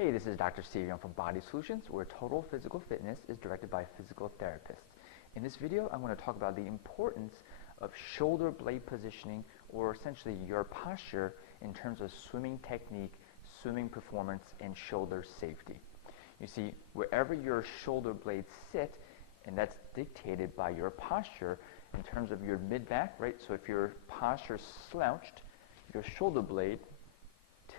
Hey, this is Dr. Steve Young from Body Solutions, where total physical fitness is directed by physical therapists. In this video, I'm going to talk about the importance of shoulder blade positioning, or essentially your posture in terms of swimming technique, swimming performance, and shoulder safety. You see, wherever your shoulder blades sit, and that's dictated by your posture in terms of your mid-back, right? So if your posture is slouched, your shoulder blade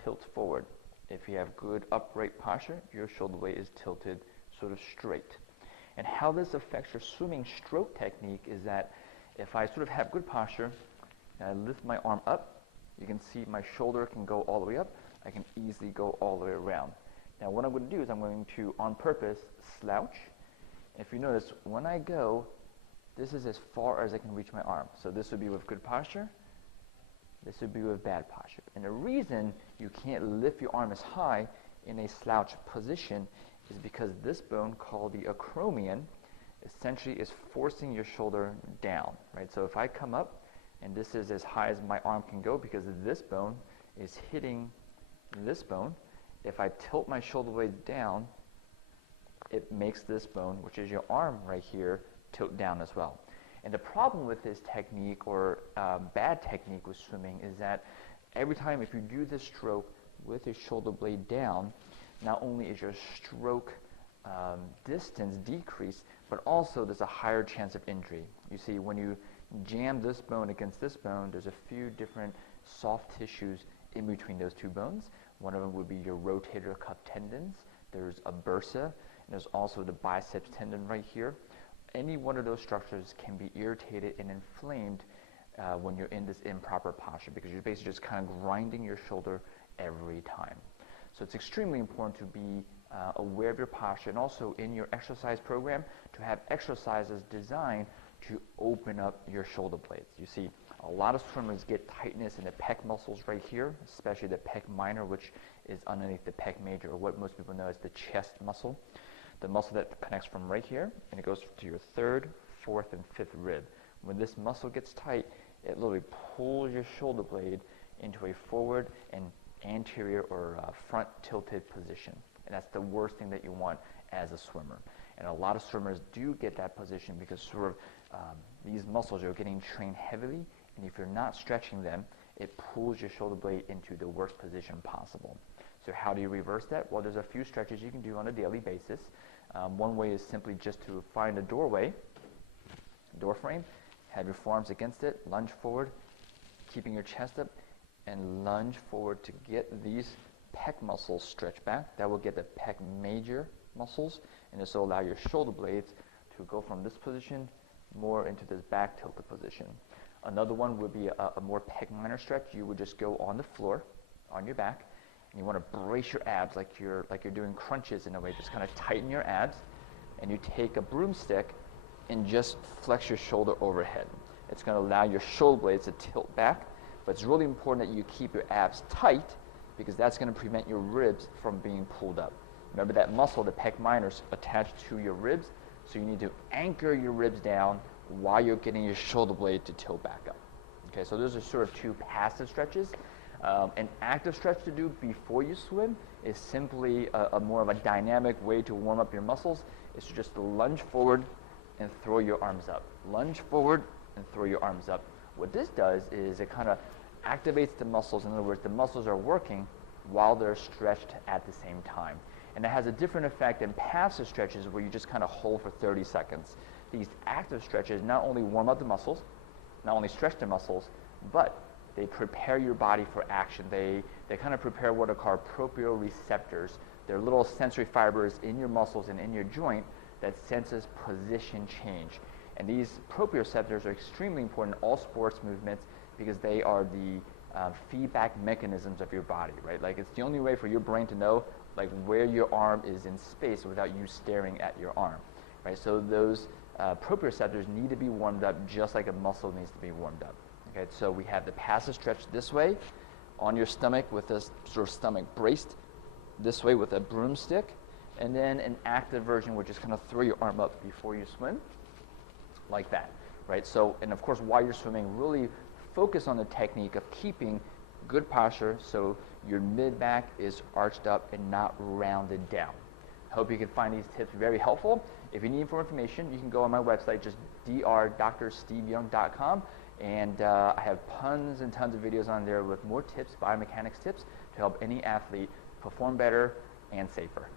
tilts forward. If you have good upright posture, your shoulder blade is tilted sort of straight. And how this affects your swimming stroke technique is that if I sort of have good posture and I lift my arm up, you can see my shoulder can go all the way up. I can easily go all the way around. Now what I'm going to do is I'm going to, on purpose, slouch. If you notice, when I go, this is as far as I can reach my arm. So this would be with good posture. This would be with bad posture. And the reason you can't lift your arm as high in a slouch position is because this bone, called the acromion, essentially is forcing your shoulder down, right? So if I come up, and this is as high as my arm can go because this bone is hitting this bone, if I tilt my shoulder blade down, it makes this bone, which is your arm right here, tilt down as well. And the problem with this technique, or bad technique with swimming, is that every time if you do this stroke with your shoulder blade down, not only is your stroke distance decreased, but also there's a higher chance of injury. You see, when you jam this bone against this bone, there's a few different soft tissues in between those two bones. One of them would be your rotator cuff tendons. There's a bursa, and there's also the biceps tendon right here. Any one of those structures can be irritated and inflamed when you're in this improper posture, because you're basically just kind of grinding your shoulder every time. So it's extremely important to be aware of your posture, and also in your exercise program to have exercises designed to open up your shoulder blades. You see, a lot of swimmers get tightness in the pec muscles right here, especially the pec minor, which is underneath the pec major, or what most people know as the chest muscle. The muscle that connects from right here, and it goes to your third, fourth, and fifth rib. When this muscle gets tight, it literally pulls your shoulder blade into a forward and anterior or front tilted position. And that's the worst thing that you want as a swimmer. And a lot of swimmers do get that position because sort of these muscles are getting trained heavily, and if you're not stretching them, it pulls your shoulder blade into the worst position possible. So how do you reverse that? Well, there's a few stretches you can do on a daily basis. One way is simply just to find a doorway, door frame, have your forearms against it, lunge forward, keeping your chest up, and lunge forward to get these pec muscles stretched back. That will get the pec major muscles, and this will allow your shoulder blades to go from this position more into this back tilted position. Another one would be a more pec minor stretch. You would just go on the floor, on your back, and you want to brace your abs like you're doing crunches in a way. Just kind of tighten your abs, and you take a broomstick and just flex your shoulder overhead. It's going to allow your shoulder blades to tilt back, but it's really important that you keep your abs tight, because that's going to prevent your ribs from being pulled up. Remember that muscle, the pec minor, is attached to your ribs, so you need to anchor your ribs down while you're getting your shoulder blade to tilt back up. Okay, so those are sort of two passive stretches. An active stretch to do before you swim is simply a more of a dynamic way to warm up your muscles, is to just lunge forward and throw your arms up. Lunge forward and throw your arms up. What this does is it kind of activates the muscles. In other words, the muscles are working while they're stretched at the same time. And it has a different effect than passive stretches where you just kind of hold for 30 seconds. These active stretches not only warm up the muscles, not only stretch the muscles, but they prepare your body for action. They kind of prepare what are called proprioceptors. They're little sensory fibers in your muscles and in your joint that senses position change. And these proprioceptors are extremely important in all sports movements because they are the feedback mechanisms of your body, right? Like, it's the only way for your brain to know like where your arm is in space without you staring at your arm, right? So those proprioceptors need to be warmed up just like a muscle needs to be warmed up. Okay, so we have the passive stretch this way, on your stomach with this sort of stomach braced, this way with a broomstick, and then an active version which is kind of throw your arm up before you swim, like that, right? So, and of course, while you're swimming, really focus on the technique of keeping good posture so your mid-back is arched up and not rounded down. I hope you can find these tips very helpful. If you need more information, you can go on my website, just Dr.SteveYoung.com, and I have tons and tons of videos on there with more tips, biomechanics tips, to help any athlete perform better and safer.